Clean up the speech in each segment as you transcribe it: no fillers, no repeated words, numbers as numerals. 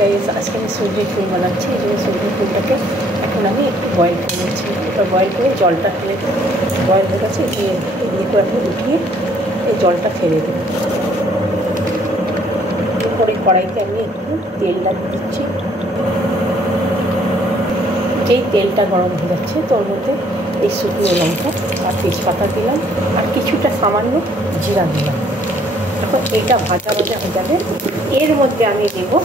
Guys, আজকে আমি সবজি ফুল বানাচ্ছি। এই জন্য সবজি ফুলটাকে এখন আমি একটু বয়েল করে নিচ্ছি। এটা বয়েল করে জলটা ফেলে দেবো। বয়েল হয়ে গেছে, দিয়ে এগুলো এখন উঠিয়ে এই জলটা ফেলে দেবো। এরপরে কড়াইতে আমি একটু তেল লাগিয়ে দিচ্ছি। যেই তেলটা গরম হয়ে যাচ্ছে তোর মধ্যে এই শুকনো লঙ্কা আর তেজপাতা দিলাম, আর কিছুটা সামান্য জিরা দিলাম। এখন এটা ভাজা ভাজা হয়ে যাবে। এর মধ্যে আমি দেবো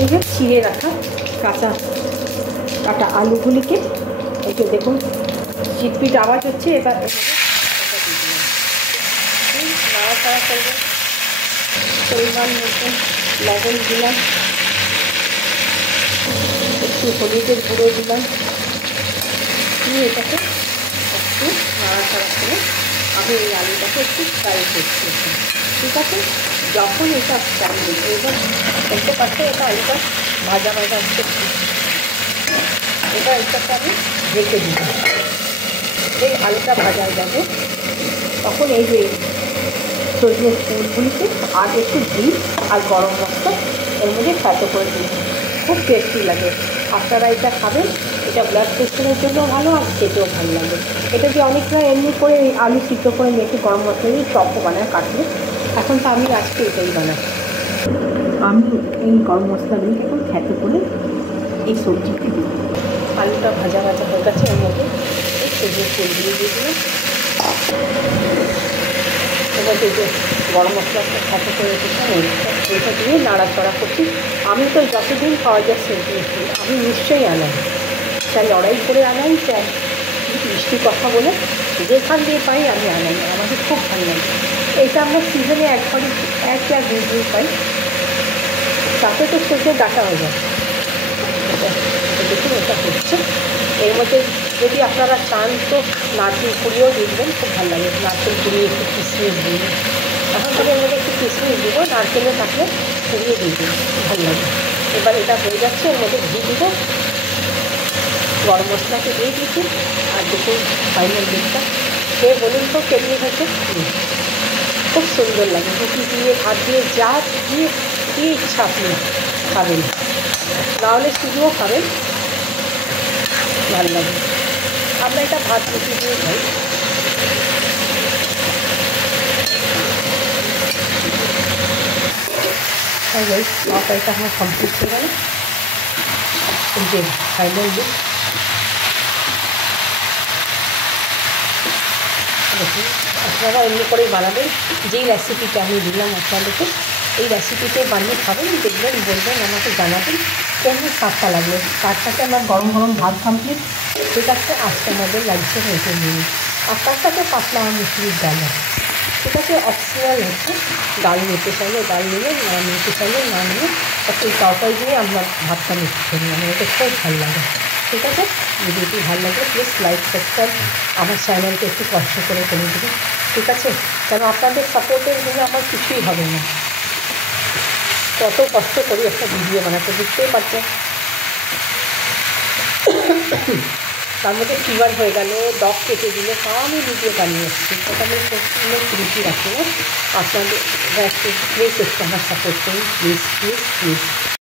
এই যে ছিঁড়ে রাখা কাটা আলুগুলিকে। এই যে দেখুন চিটপিট আওয়াজ হচ্ছে। এবার নাড়াচাড়া করবো। পরিমাণ মতন লবণ দিলাম, একটু হলুদের গুঁড়ো দিলাম, দিয়ে এটাকে একটু নাড়াচাড়া করে আমি এই আলুটাকে একটু ফ্রাই করছি। ঠিক আছে, যখন এটা ফ্রাই হয়ে এবার দেখতে পাচ্ছি এটা আলুটা ভাজা ভাজা হচ্ছে। এবার এটাকে আমি রেখে দিব। এই আলুটা ভাজা যাবে তখন এই যে সজনে ফুলগুলিকে আর একটু ঘি আর গরম মশলা এর মধ্যে সাথে করে দিই। খুব টেস্টি লাগে। আপনারা এটা খাবেন, এটা ব্লাড প্রেশারের জন্য ভালো আর খেতেও ভালো লাগে। এটা যে অনেকটা এমনি করে আলু সিদ্ধ করে মেখে গরম মশলা দিয়ে চপও বানায় কাটলে, এখন তো আমি আজকে এটাই বানাচ্ছি। আমি এই গরম মশলাগুলি এখন খেতে করে এই সবজিটি দিই। আলুটা ভাজা ভাজা হয়ে গেছে, এর মধ্যে এই সবজির ফুলগুলি দিয়ে দিলাম। এবার এই যে গরম মশলাটা সাথে করে রেখেছিলাম এইটা দিয়ে নাড়াচড়া করছি। আমি তো যতদিন পাওয়া যায় সবজি ফুল আমি নিশ্চয়ই আনাই, চাই লড়াই করে আনাই, চাই মিষ্টি কথা বলে যেখান দিয়ে পাই আমি আনাই। আমাকে খুব ভালো লাগে। এটা আমরা সিজনে একবারই এক দুই পাই, তাতে তো সবজি ডাটা হয়ে যায়। দেখুন এটা হচ্ছে। এর মধ্যে যদি আপনারা চান তো নারকেল কুড়িয়েও দেখবেন, খুব ভালো লাগে। নারকেল কুড়িয়ে একটু কিশমিশ দিই। এখন থেকে এর মধ্যে একটু কিশমিশ দিব, নারকেলে থাকলে কুড়িয়ে দিয়ে দিন, ভালো লাগে। এবার এটা হয়ে যাচ্ছে, এর মধ্যে ঘি দিব, গরম মশলাকে দিয়ে দিচ্ছি। আর দেখুন ফাইনাল দিকটা খেয়ে বলুন তো কেমনি হয়েছে। খুব সুন্দর লাগে। রুটি দিয়ে ভাত দিয়ে যা দিয়ে কী ইচ্ছা আপনি খাবেন, নাহলে শুধুও খাবেন, ভালো লাগে। আমরা এটা ভাত রুটি দিয়ে খাই। তরকারিটা আমার কমপ্লিট হয়ে গেল। এই যে ফাইনাল লুক দেখুন। আপনারা এমনি করেই বানাবেন, যেই রেসিপিটা আমি দিলাম আপনাদেরকে এই রেসিপিতে বানিয়ে খাবেন, দেখবেন, বলবেন, আমাকে জানাবেন কেমন স্বাদটা লাগবে। তার সাথে আমার গরম গরম ভাত কমপ্লিট। ঠিক আছে, আজকে আমাদের লাঞ্চে হয়েছে নিয়ে আর তার সাথে পাতলা মুসুরির ডাল। ঠিক আছে, অপশনাল হচ্ছে। ডাল নিতে চাইলে ডাল নিলে, না নিতে চাইলে না নিলে একটু তরকারি দিয়ে আমরা ভাতটা মিক্স করি। আমার এটা খুব ভালো লাগে। ঠিক আছে, ভিডিওটি ভালো লাগলে প্লিজ লাইক সাবস্ক্রাইব আমার চ্যানেলকে একটু কষ্ট করে দেবেন। ঠিক আছে, কেন আপনাদের সাপোর্টের জন্য আমার কিছুই হবে না। কত কষ্ট করি একটা ভিডিও বানাতে, বুঝতেই পারছেন। তার মধ্যে ফিভার হয়ে গেল, ডগ কেটে দিলে, তাও আমি ভিডিও বানিয়ে এসেছি। ওটা আমি কোনো ত্রুটি রাখি না। আপনাদের প্লিজ একটু আমার সাপোর্ট করুন, প্লিজ প্লিজ প্লিজ।